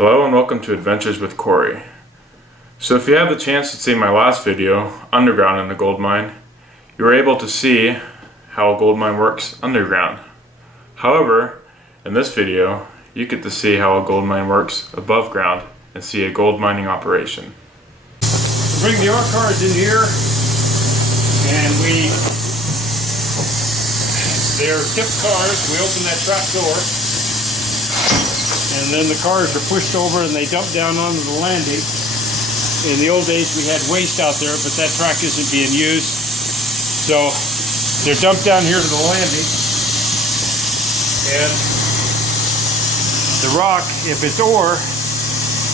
Hello and welcome to Adventures with Cory. So if you had the chance to see my last video, Underground in the Gold Mine, you were able to see how a gold mine works underground. However, in this video, you get to see how a gold mine works above ground and see a gold mining operation. Bring the ore cars in here and they're tipped cars. We open that trap door and then the cars are pushed over and they dump down onto the landing. In the old days we had waste out there, but that track isn't being used. So they're dumped down here to the landing. And the rock, if it's ore,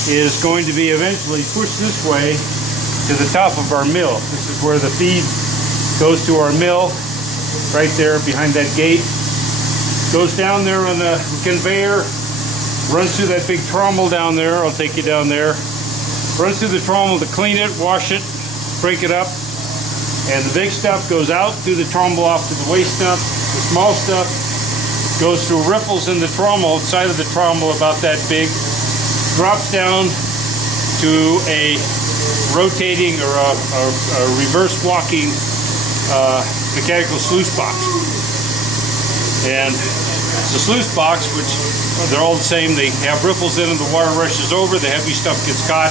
is going to be eventually pushed this way to the top of our mill. This is where the feed goes to our mill, right there behind that gate. Goes down there on the conveyor, runs through that big trommel down there. I'll take you down there. Runs through the trommel to clean it, wash it, break it up. And the big stuff goes out through the trommel off to the waste dump. The small stuff goes through ripples in the trommel, side of the trommel about that big, drops down to a rotating or a reverse walking mechanical sluice box. And the sluice box, which they're all the same, they have ripples in them, the water rushes over, the heavy stuff gets caught,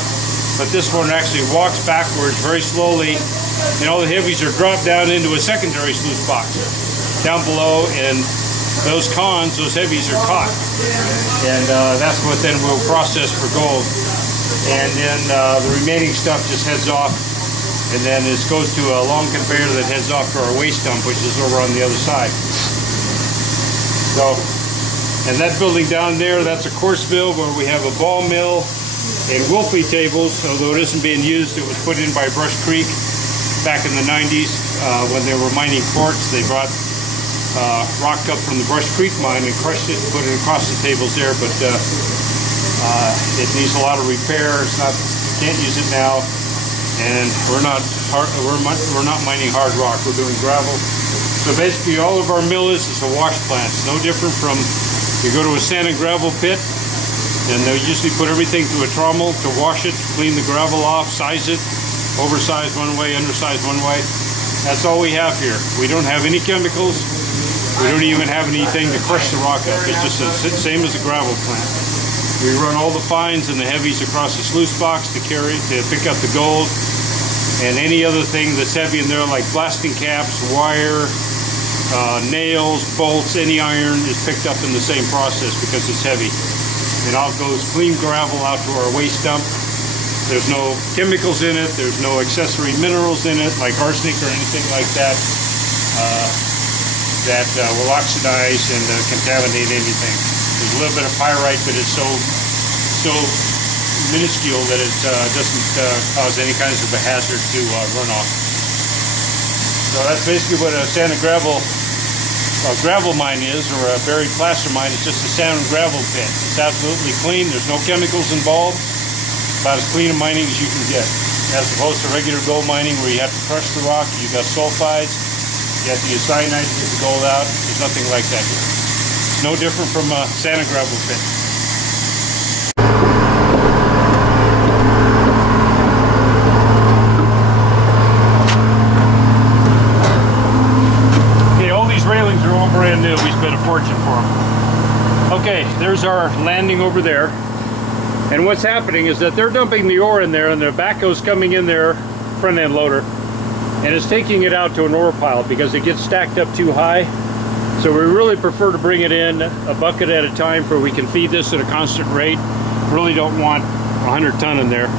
but this one actually walks backwards very slowly, and all the heavies are dropped down into a secondary sluice box down below, and those cons, those heavies are caught, and that's what then we'll process for gold. And then the remaining stuff just heads off, and then it goes to a long conveyor that heads off to our waste dump, which is over on the other side. So, and that building down there, that's a coarse mill where we have a ball mill and Wolfie tables. Although it isn't being used, it was put in by Brush Creek back in the 90s when they were mining quartz. They brought rock up from the Brush Creek mine and crushed it and put it across the tables there, but it needs a lot of repair. It's not, can't use it now, and we're not mining hard rock. We're doing gravel. So basically, all of our mill is a wash plant. It's no different from you go to a sand and gravel pit, and they'll usually put everything through a trommel to wash it, clean the gravel off, size it, oversized one way, undersized one way. That's all we have here. We don't have any chemicals. We don't even have anything to crush the rock up. It's just the same as a gravel plant. We run all the fines and the heavies across the sluice box to pick up the gold, and any other thing that's heavy in there, like blasting caps, wire, nails, bolts, any iron is picked up in the same process because it's heavy. It all goes clean gravel out to our waste dump. There's no chemicals in it. There's no accessory minerals in it, like arsenic or anything like that, that will oxidize and contaminate anything. There's a little bit of pyrite, but it's so minuscule that it doesn't cause any kinds of a hazard to runoff. So that's basically what a sand and gravel mine is, or a buried placer mine. It's just a sand and gravel pit. It's absolutely clean. There's no chemicals involved. About as clean a mining as you can get, as opposed to regular gold mining where you have to crush the rock. You've got sulfides. You have to use cyanide to get the gold out. There's nothing like that here. It's no different from a sand and gravel pit. Brand new. We spent a fortune for them. Okay, there's our landing over there, and what's happening is that they're dumping the ore in there, and the backhoe's coming in there, front end loader, and it's taking it out to an ore pile because it gets stacked up too high. So we really prefer to bring it in a bucket at a time so we can feed this at a constant rate. Really don't want 100 ton in there,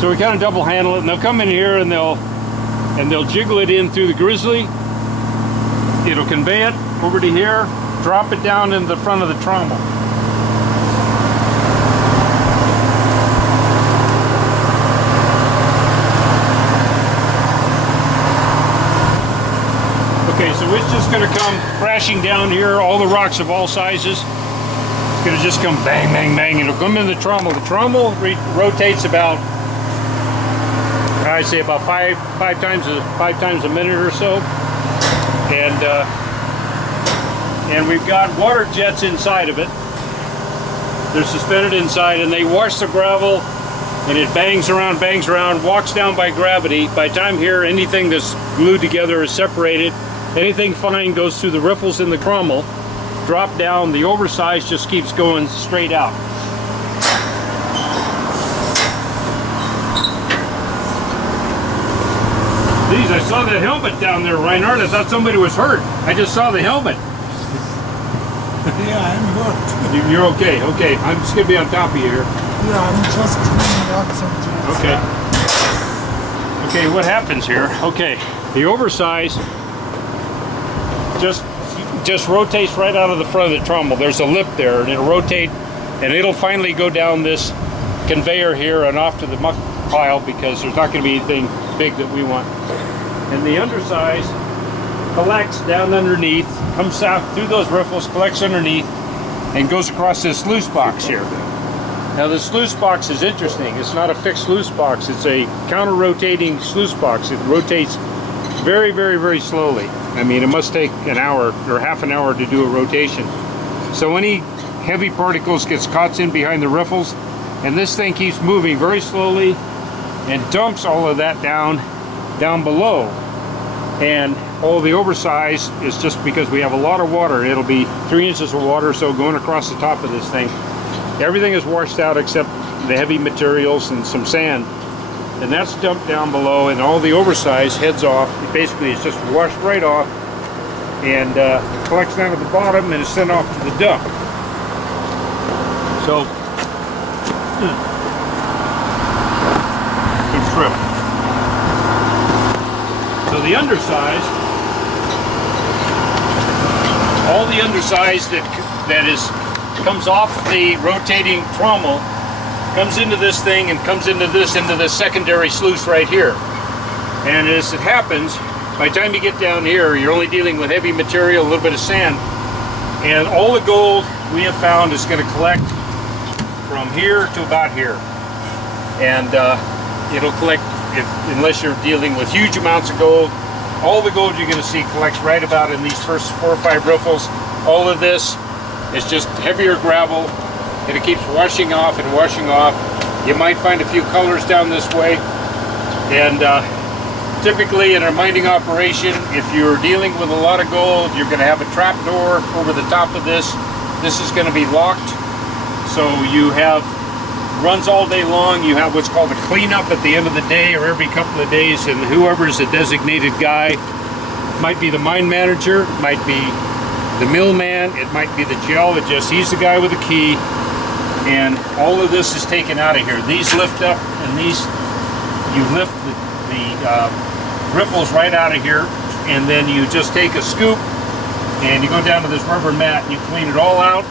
so we kind of double handle it, and they'll come in here and they'll jiggle it in through the grizzly. It'll convey it over to here, drop it down in the front of the trommel. Okay, so it's just going to come crashing down here, all the rocks of all sizes. It's going to just come bang, bang, bang. It'll come in the trommel. The trommel rotates about, I'd say about five times a minute or so. And we've got water jets inside of it. They're suspended inside, and they wash the gravel, and it bangs around, walks down by gravity. By the time here, anything that's glued together is separated. Anything fine goes through the riffles in the trommel, drop down. The oversized just keeps going straight out. Geez, I saw that helmet down there, Reinhard. I thought somebody was hurt. I just saw the helmet. Yeah, I'm hurt. You're okay, okay. I'm just gonna be on top of you here. Yeah, I'm just cleaning out some things. Okay. Okay, what happens here? Okay, the oversize just rotates right out of the front of the trommel. There's a lip there, and it'll rotate, and it'll finally go down this conveyor here and off to the muck pile, because there's not going to be anything big that we want. And the undersize collects down underneath, comes out through those riffles, collects underneath, and goes across this sluice box here. Now the sluice box is interesting. It's not a fixed sluice box. It's a counter-rotating sluice box. It rotates very, very, very slowly. I mean, it must take an hour or half an hour to do a rotation. So any heavy particles gets caught in behind the riffles, and this thing keeps moving very slowly and dumps all of that down below. And all the oversize is just because we have a lot of water. It'll be 3 inches of water, so going across the top of this thing. Everything is washed out except the heavy materials and some sand. And that's dumped down below, and all the oversize heads off. Basically, it's just washed right off and collects down at the bottom and is sent off to the dump. So, good trip. So the undersize, all the undersize that comes off the rotating trommel comes into this thing and comes into this secondary sluice right here. And as it happens, by the time you get down here, you're only dealing with heavy material, a little bit of sand, and all the gold we have found is going to collect from here to about here. And it'll collect, unless you're dealing with huge amounts of gold, all the gold you're going to see collects right about in these first 4 or 5 riffles. All of this is just heavier gravel, and it keeps washing off and washing off. You might find a few colors down this way, and typically in a mining operation, if you're dealing with a lot of gold, you're going to have a trap door over the top of this. This is going to be locked, so you have runs all day long. You have what's called a cleanup at the end of the day or every couple of days, and whoever's the designated guy, might be the mine manager, might be the mill man, it might be the geologist. He's the guy with the key, and all of this is taken out of here. These lift up, and these, you lift the riffles right out of here, and then you just take a scoop and you go down to this rubber mat and you clean it all out,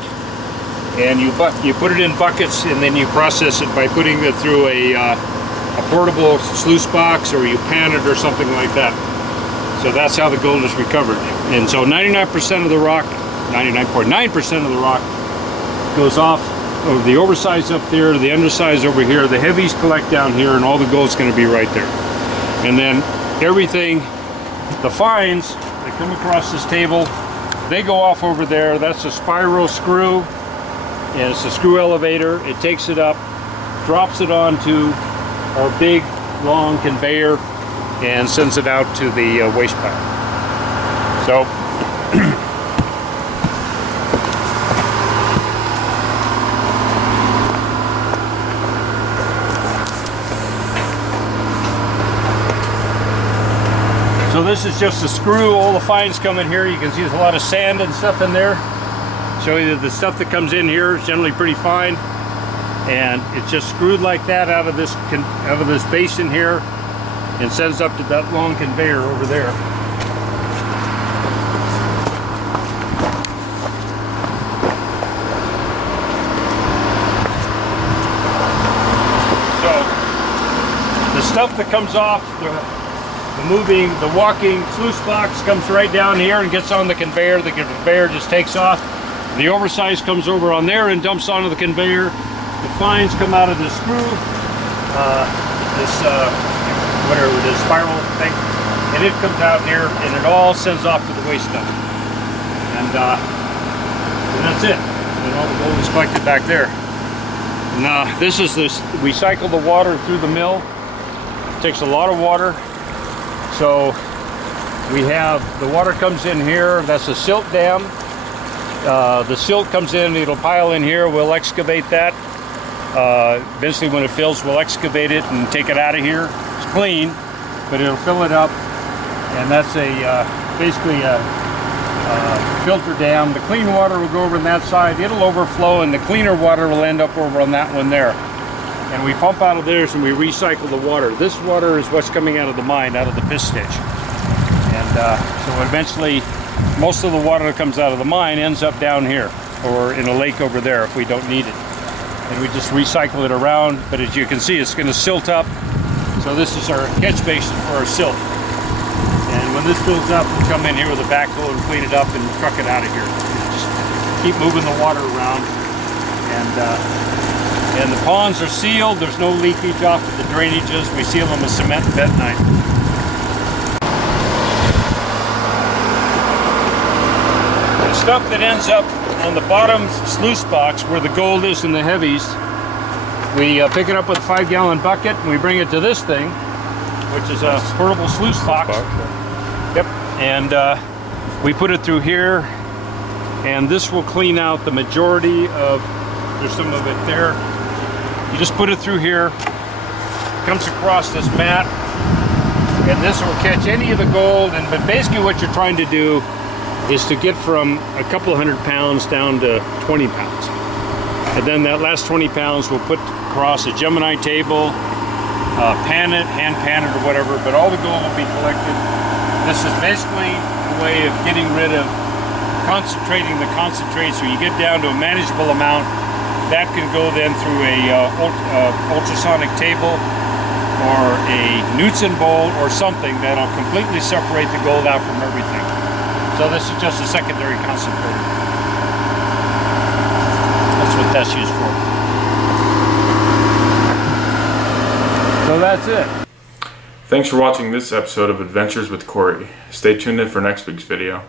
and you put it in buckets, and then you process it by putting it through a portable sluice box, or you pan it or something like that. So that's how the gold is recovered. And so 99% of the rock, 99.9% of the rock goes off of the oversized up there, the undersized over here, the heavies collect down here, and all the gold's going to be right there. And then everything, the fines that come across this table, they go off over there. That's a spiral screw, and it's a screw elevator. It takes it up, drops it onto our big long conveyor, and sends it out to the waste pile. So so this is just a screw. All the fines come in here. You can see there's a lot of sand and stuff in there. Show you that the stuff that comes in here is generally pretty fine, and it's just screwed like that out of this basin here, and sends up to that long conveyor over there. So the stuff that comes off the walking sluice box comes right down here and gets on the conveyor. The conveyor just takes off. The oversize comes over on there and dumps onto the conveyor. The fines come out of this screw, whatever it is, spiral thing, and it comes out here, and it all sends off to the waste dump. And that's it. And all the gold is collected back there. Now this is this. We cycle the water through the mill. It takes a lot of water. So we have the water comes in here. That's a silt dam. The silt comes in. It'll pile in here. We'll excavate that. Eventually, when it fills, we'll excavate it and take it out of here. It's clean, but it'll fill it up. And that's basically a filter dam. The clean water will go over on that side. It'll overflow, and the cleaner water will end up over on that one there. And we pump out of theirs and we recycle the water. This water is what's coming out of the mine, out of the pistage. And so eventually, most of the water that comes out of the mine ends up down here or in a lake over there if we don't need it. And we just recycle it around. But as you can see, it's going to silt up. So this is our catch basin for our silt. And when this fills up, we'll come in here with a backhoe and clean it up and truck it out of here. Just keep moving the water around. And the ponds are sealed. There's no leakage off of the drainages. We seal them with cement and bentonite. The stuff that ends up on the bottom sluice box where the gold is and the heavies, we pick it up with a 5-gallon bucket and we bring it to this thing, which is a portable sluice box. Yep. And we put it through here, and this will clean out the majority of, there's some of it there. You just put it through here, comes across this mat, and this will catch any of the gold. But basically what you're trying to do is to get from a couple of 100 pounds down to 20 pounds. And then that last 20 pounds we'll put across a Gemini table, pan it, hand pan it or whatever, but all the gold will be collected. This is basically a way of getting rid of concentrating the concentrate, so you get down to a manageable amount. That can go then through a ultrasonic table or a Knudsen bowl or something that'll completely separate the gold out from everything. So this is just a secondary concentrator. That's what that's used for. So that's it. Thanks for watching this episode of Adventures with Cory. Stay tuned in for next week's video.